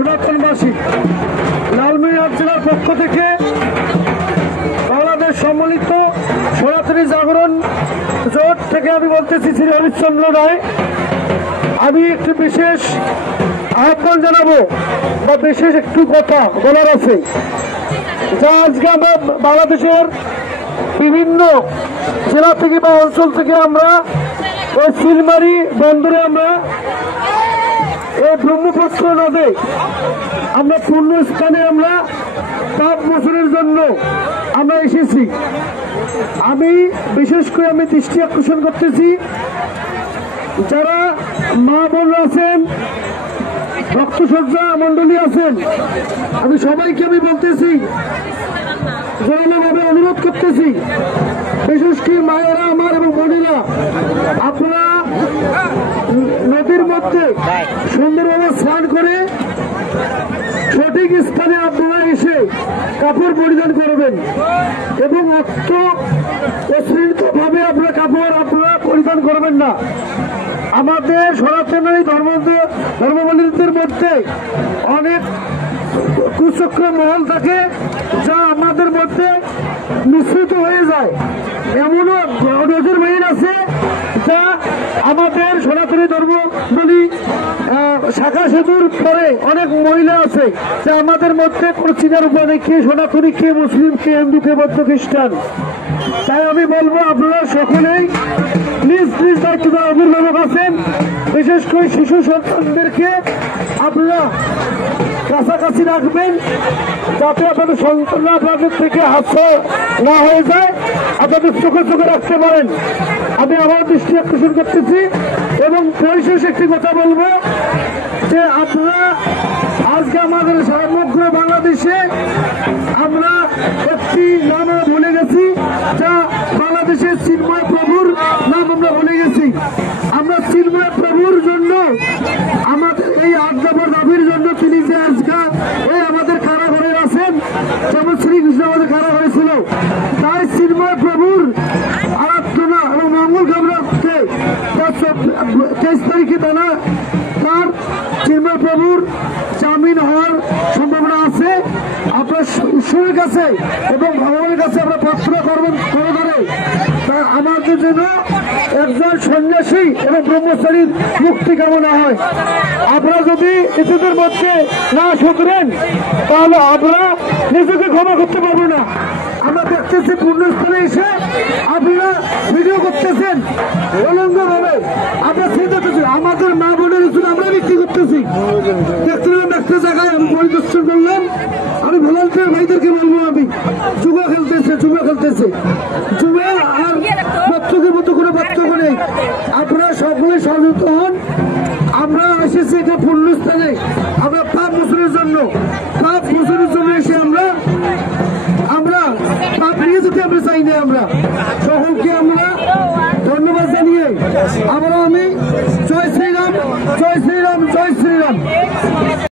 সনাতনবাসী লালমনিরহাট জেলার পক্ষ থেকে বাংলাদেশ সম্মিলিত সনাতনী জাগরণ জোট থেকে আমি বলতেছি শ্রী হরিশ্চন্দ্র রায়, আমি একটি বিশেষ আহ্বান জানাবো বা বিশেষ একটু কথা বলার আছে, যা আজকে আমরা বাংলাদেশের বিভিন্ন জেলা থেকে বা অঞ্চল থেকে আমরা ওই সিলমারি বন্দরে আমরা এই ব্রহ্মপুত্র নদে আমরা পূর্ণ স্থানে আমরা পাপ মোচনের জন্য আমরা এসেছি। আমি বিশেষ করে আমি দৃষ্টি আকর্ষণ করতেছি, যারা মা বোন আছেন, রক্তসজ্জা মন্ডলী আছেন, আমি সবাইকে আমি বলতেছি, জোরালোভাবে অনুরোধ করতেছি, বিশেষ করে মায়েরা আমার এবং বোনেরা, আপনারা নদীর মধ্যে সুন্দরভাবে স্নান করে সঠিক স্থানে আপনারা এসে কাপড় পরিধান করবেন এবং অশ্লীলভাবে আপনারা কাপড় আপনারা পরিধান করবেন না। আমাদের সনাতনী ধর্মাবলম্বীদের মধ্যে অনেক কুচক্র মহল থাকে, যা আমাদের মধ্যে মিশ্রিত হয়ে যায়। এমনও নজর বাইর আছে যা আমাদের সনাতনী ধর্মাবলী শাখা সেতুর পরে অনেক মহিলা আছে, যা আমাদের মধ্যে কোনো চিনার উপায় নেই, কে সনাতনী, কে মুসলিম, কে হিন্দু, কে বৌদ্ধ, খ্রিস্টান। তাই আমি বলবো আপনারা সকলেই নিজ নিজ দায়িত্ব অভিভাবক আছেন, বিশেষ করে শিশু সন্তানদেরকে আপনারা কাছাকাছি রাখবেন, যাতে আপনাদের সন্তানরা আপনাদের থেকে হাস্য না হয়ে যায়, আপনাদের চোখে চোখে রাখতে পারেন। আমি আমার দৃষ্টি আকর্ষণ করতেছি এবং পরিশেষ একটি কথা বলবো যে আপনারা আজকে আমাদের সমগ্র বাংলাদেশে আমরা একটি নাম ভুলে গেছি, যা বাংলাদেশের চিন্ময় প্রভুর নাম আমরা ভুলে গেছি। আমরা চিন্ময় প্রভুর জন্য, আমাদের এই আজ্ঞাপন দাবির জন্য তিনি যে আজকে এই আমাদের কারাগারে আছেন, যেমন শ্রীকৃষ্ণ আমাদের কারাগারে ছিল, তাই চিন্ময় প্রভুর আরাধনা এবং মঙ্গল কামনা করতে 23 তারিখে তার চিন্ময় প্রভুর জামিন হওয়ার সম্ভাবনা আছে। আপনার ঈশ্বরের কাছে এবং ভগবানের কাছে আমরা প্রার্থনা করবেন করে ধরে আমাদের জন্য একজন সন্ন্যাসী এবং ব্রহ্মচারীর মুক্তি কামনা হয়। আপনারা যদি নিজেদের মধ্যে না শুধরেন তাহলে আপনারা নিজেকে ক্ষমা করতে পারবো না। আমরা দেখতেছি পূর্ণস্থানে এসে আপনারা ভিডিও করতেছেন অলঙ্গ ভাবে, আমরা চিন্তা করতেছি আমাদের মা বোনের জন্য আমরা বিক্রি করতেছি। দেখতে জায়গায় আমি পরিদর্শন করলাম, আমি ভলান্টিয়ার ভাইদেরকে বলবো, আমি যুবা খেলতেছে যুবা আর বাচ্চাদের মতো কোনো পার্থক্য নেই। আপনারা সকলে সচেতন হন। আমরা এসেছি এটা পূর্ণস্থানে, আমরা পাপ মোচনের জন্য এসে আমরা পাপ নিয়ে যেতে আমরা চাই না। আমরা সকলকে আমরা ধন্যবাদ জানিয়ে আমরা আমি জয় শ্রীরাম, জয় শ্রীরাম, জয় শ্রীরাম।